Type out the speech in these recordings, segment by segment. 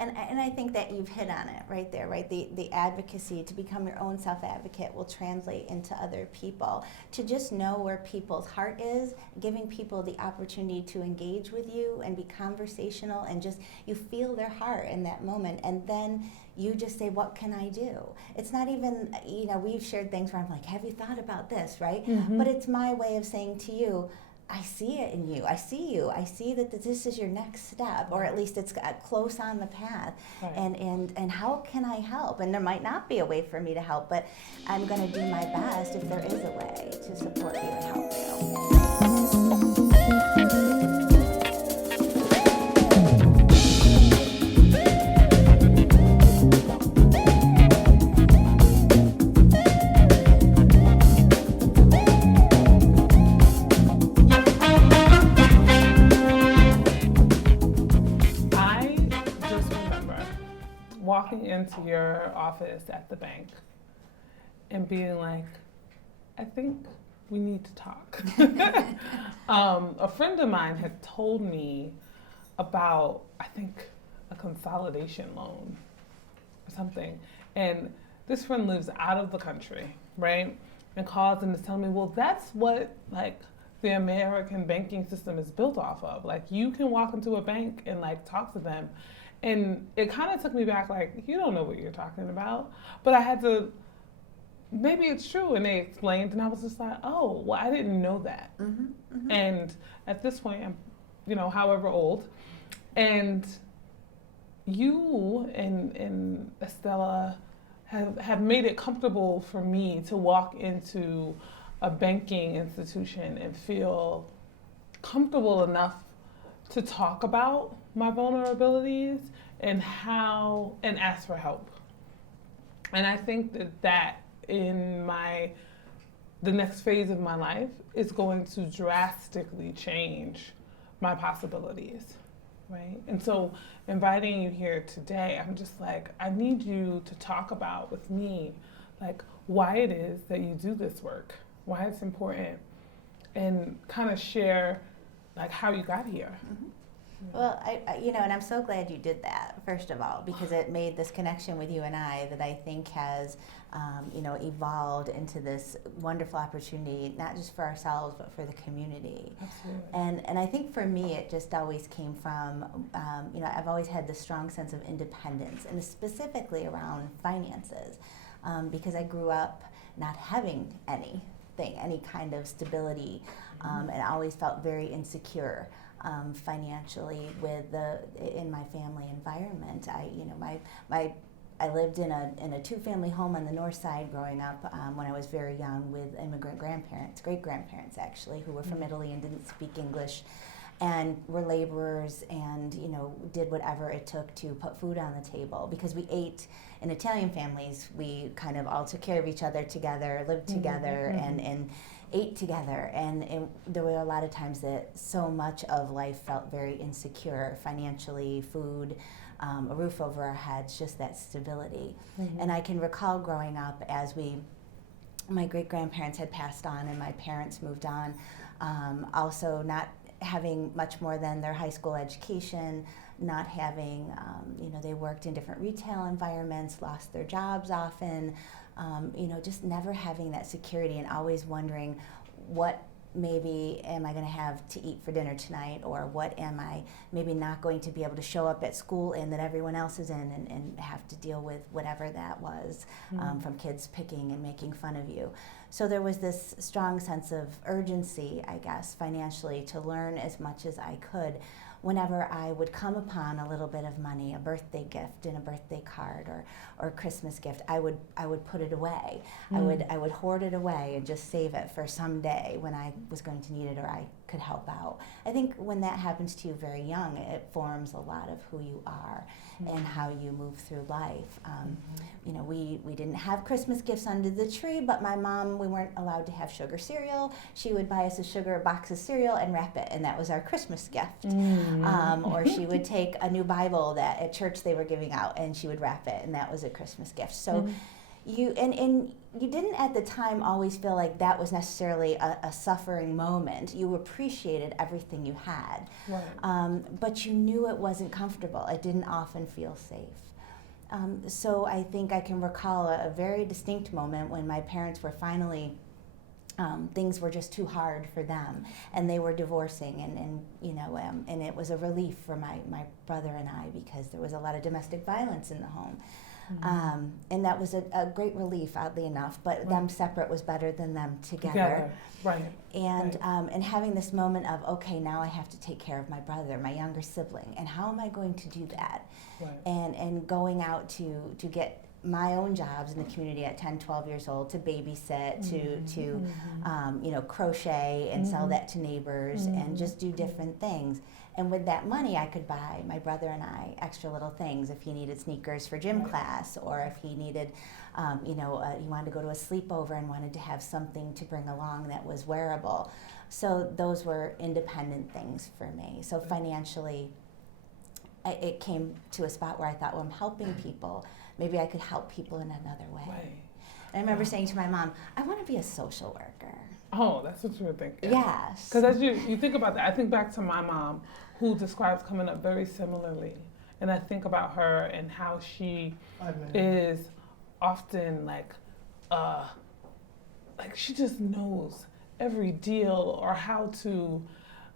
And I think that you've hit on it right there, right? The advocacy, to become your own self-advocate, will translate into other people. To just know where people's heart is, giving people the opportunity to engage with you and be conversational, and just, you feel their heart in that moment, and then you just say, what can I do? It's not even, we've shared things where I'm like, have you thought about this, right? Mm-hmm. But it's my way of saying to you, I see it in you. I see you. I see that this is your next step, or at least it's close on the path. Right. And how can I help? And there might not be a way for me to help, but I'm going to do my best if there is a way to support you and help you. Walking into your office at the bank and being like, I think we need to talk. A friend of mine had told me about, I think, a consolidation loan or something. And this friend lives out of the country, right? And calls and is telling me, well, that's what the American banking system is built off of. You can walk into a bank and talk to them. And it kind of took me back, you don't know what you're talking about. But I had to, maybe it's true. And they explained, and I was just like, oh, well, I didn't know that. Mm-hmm, mm-hmm. And at this point, I'm, however old. And you and Estella have made it comfortable for me to walk into a banking institution and feel comfortable enough to talk about my vulnerabilities and ask for help. And I think that in the next phase of my life is going to drastically change my possibilities, right? And so inviting you here today, I'm just I need you to talk about with me, why it is that you do this work, why it's important, and kind of share how you got here. Mm-hmm. Well, and I'm so glad you did that, first of all, because it made this connection with you and I that I think has, evolved into this wonderful opportunity, not just for ourselves, but for the community. Absolutely. And I think for me, it just always came from, I've always had this strong sense of independence, and specifically around finances, because I grew up not having any kind of stability, and I always felt very insecure. Financially in my family environment. I lived in a two-family home on the north side growing up when I was very young, with immigrant grandparents, great-grandparents actually, who were from Italy and didn't speak English, and were laborers, and did whatever it took to put food on the table, because we ate in Italian families. We kind of all took care of each other together, lived together, mm-hmm. and ate together, and there were a lot of times that so much of life felt very insecure financially, food, a roof over our heads, just that stability. Mm-hmm. And I can recall growing up as my great-grandparents had passed on and my parents moved on, also not having much more than their high school education, not having, they worked in different retail environments, lost their jobs often, just never having that security, and always wondering, what maybe am I going to have to eat for dinner tonight, or what am I maybe not going to be able to show up at school in that everyone else is in, and have to deal with whatever that was, from kids picking and making fun of you. So there was this strong sense of urgency, I guess, financially, to learn as much as I could. Whenever I would come upon a little bit of money, a birthday gift and a birthday card, or a Christmas gift, I would put it away. I would hoard it away and just save it for someday when I was going to need it, or I could help out. I think when that happens to you very young, it forms a lot of who you are and how you move through life. We didn't have Christmas gifts under the tree, but my mom, we weren't allowed to have sugar cereal. She would buy us a box of cereal and wrap it, and that was our Christmas gift. Or she would take a new Bible that at church they were giving out, and she would wrap it, and that was a Christmas gift. So and you didn't at the time always feel like that was necessarily a suffering moment. You appreciated everything you had, Right. but you knew it wasn't comfortable. It didn't often feel safe. So I think I can recall a very distinct moment when my parents were finally, things were just too hard for them, and they were divorcing, and it was a relief for my brother and I, because there was a lot of domestic violence in the home. And that was a great relief, oddly enough, but them separate was better than them together. Right. And and having this moment of, okay, now I have to take care of my brother, my younger sibling, and how am I going to do that? Right. And going out to get my own jobs in the community at 10, 12 years old, to babysit, to crochet and sell that to neighbors, and just do different things. And with that money, I could buy my brother and I extra little things if he needed sneakers for gym class, or if he needed, he wanted to go to a sleepover and wanted to have something to bring along that was wearable. So those were independent things for me. So financially, it came to a spot where I thought, well, I'm helping people. Maybe I could help people in another way. Right. And I remember saying to my mom, I want to be a social worker. Oh, that's what you were thinking. Yes. Because as you think about that, I think back to my mom, who describes coming up very similarly. And I think about her and how she is often like she just knows every deal, or how to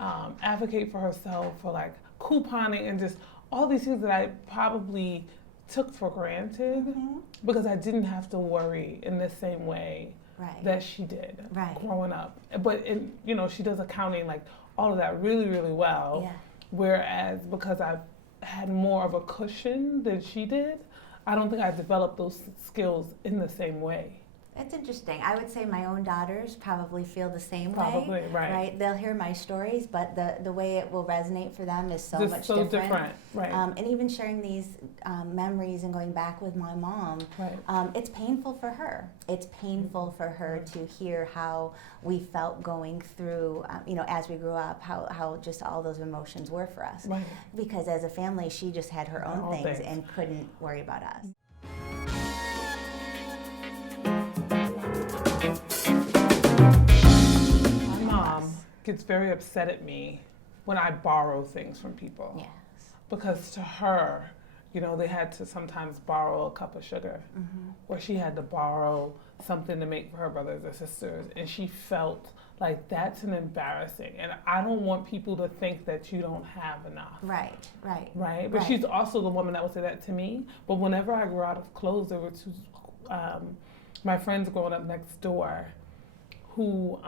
advocate for herself, for like couponing and just all these things that I probably took for granted because I didn't have to worry in the same way that she did growing up. But she does accounting, like all of that really, really well. Yeah. Whereas because I've had more of a cushion than she did, I don't think I developed those skills in the same way. It's interesting. I would say my own daughters probably feel the same Probably, way. right. They'll hear my stories, but the way it will resonate for them is so Just much so different. Right. And even sharing these memories and going back with my mom, it's painful for her. It's painful for her to hear how we felt going through, as we grew up, how just all those emotions were for us. Right. Because as a family, she just had her own things and couldn't worry about us. My mom gets very upset at me when I borrow things from people. Yes. Because to her, they had to sometimes borrow a cup of sugar, or she had to borrow something to make for her brothers or sisters, and she felt like that's an embarrassing. And I don't want people to think that you don't have enough. Right. But she's also the woman that would say that to me. But whenever I grew out of clothes, there were two my friends growing up next door who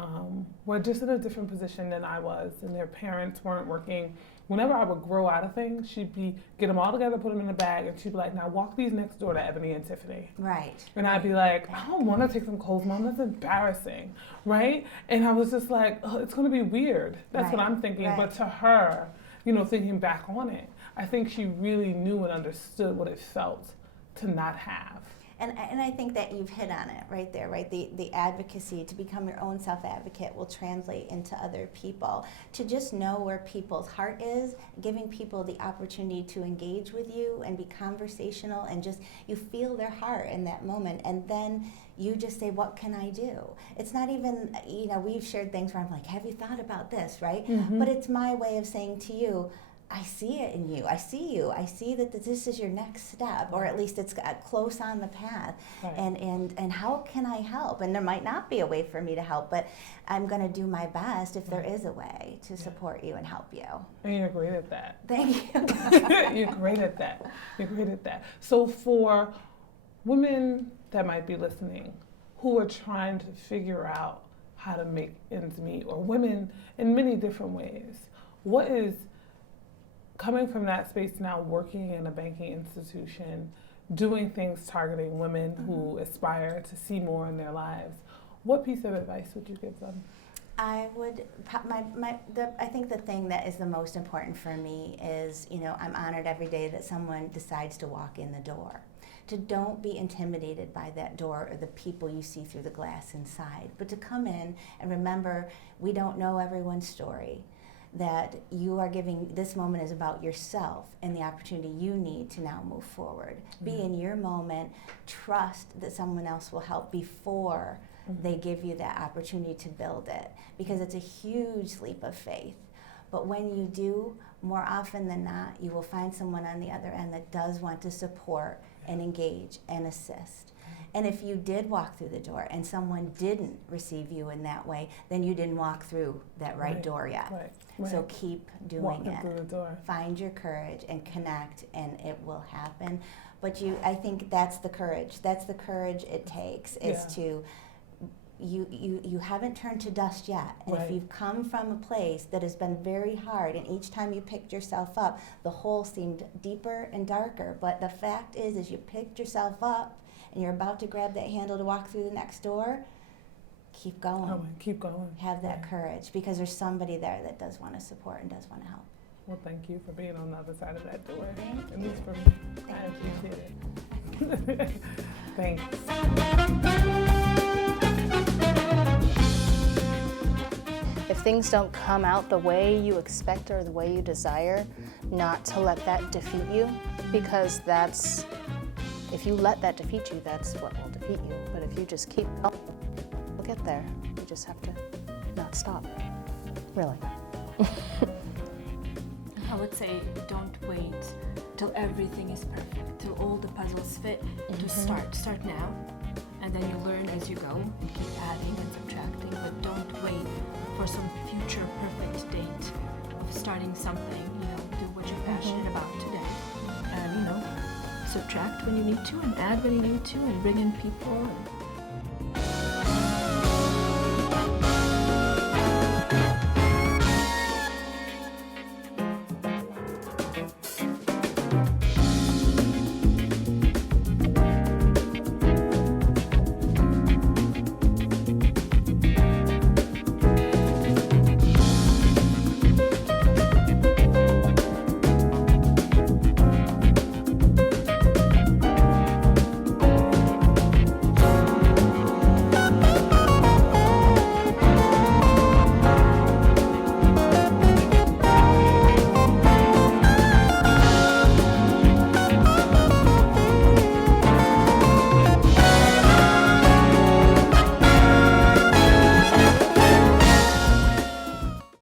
were just in a different position than I was, and their parents weren't working. Whenever I would grow out of things, get them all together, put them in a bag, and she'd be like, now walk these next door to Ebony and Tiffany. Right. And I'd be like, I don't want to take some clothes, Mom, that's embarrassing, right? And I was just like, oh, it's going to be weird. That's what I'm thinking. But to her, thinking back on it, I think she really knew and understood what it felt to not have. And I think that you've hit on it right there, right? The advocacy, to become your own self-advocate, will translate into other people. To just know where people's heart is, giving people the opportunity to engage with you and be conversational, and just, you feel their heart in that moment, and then you just say, what can I do? It's not even, we've shared things where I'm like, have you thought about this, right? But it's my way of saying to you, I see it in you. I see you. I see that this is your next step, or at least it's close on the path. And how can I help? And there might not be a way for me to help, but I'm going to do my best if there is a way to support you and help you. And you're great at that. Thank you. You're great at that. You're great at that. So for women that might be listening who are trying to figure out how to make ends meet, or women in many different ways, what is, coming from that space now, working in a banking institution, doing things targeting women who aspire to see more in their lives, what piece of advice would you give them? I would, I think the thing that is the most important for me is, I'm honored every day that someone decides to walk in the door. To don't be intimidated by that door or the people you see through the glass inside, but to come in and remember, we don't know everyone's story. that you are giving, this moment is about yourself and the opportunity you need to now move forward. Be in your moment, trust that someone else will help before they give you that opportunity to build it, because it's a huge leap of faith. But when you do, more often than not, you will find someone on the other end that does want to support and engage and assist. And if you did walk through the door and someone didn't receive you in that way, then you didn't walk through that right door yet. So keep doing Walking it. through the door. Find your courage and connect, and it will happen. But I think that's the courage. That's the courage it takes, is to, you haven't turned to dust yet. And if you've come from a place that has been very hard, and each time you picked yourself up, the hole seemed deeper and darker. But the fact is you picked yourself up, and you're about to grab that handle to walk through the next door, keep going. Keep going. Have that courage, because there's somebody there that does want to support and does want to help. Well, thank you for being on the other side of that door. Thank At least for me. I appreciate it. Thanks. If things don't come out the way you expect or the way you desire, not to let that defeat you, because if you let that defeat you, that's what will defeat you. But if you just keep going, you'll get there. You just have to not stop, really. I would say don't wait till everything is perfect, till all the puzzles fit, to start now. And then you learn as you go and keep adding and subtracting, but don't wait for some future perfect date of starting something. Do what you're passionate about today, and subtract when you need to and add when you need to, and bring in people and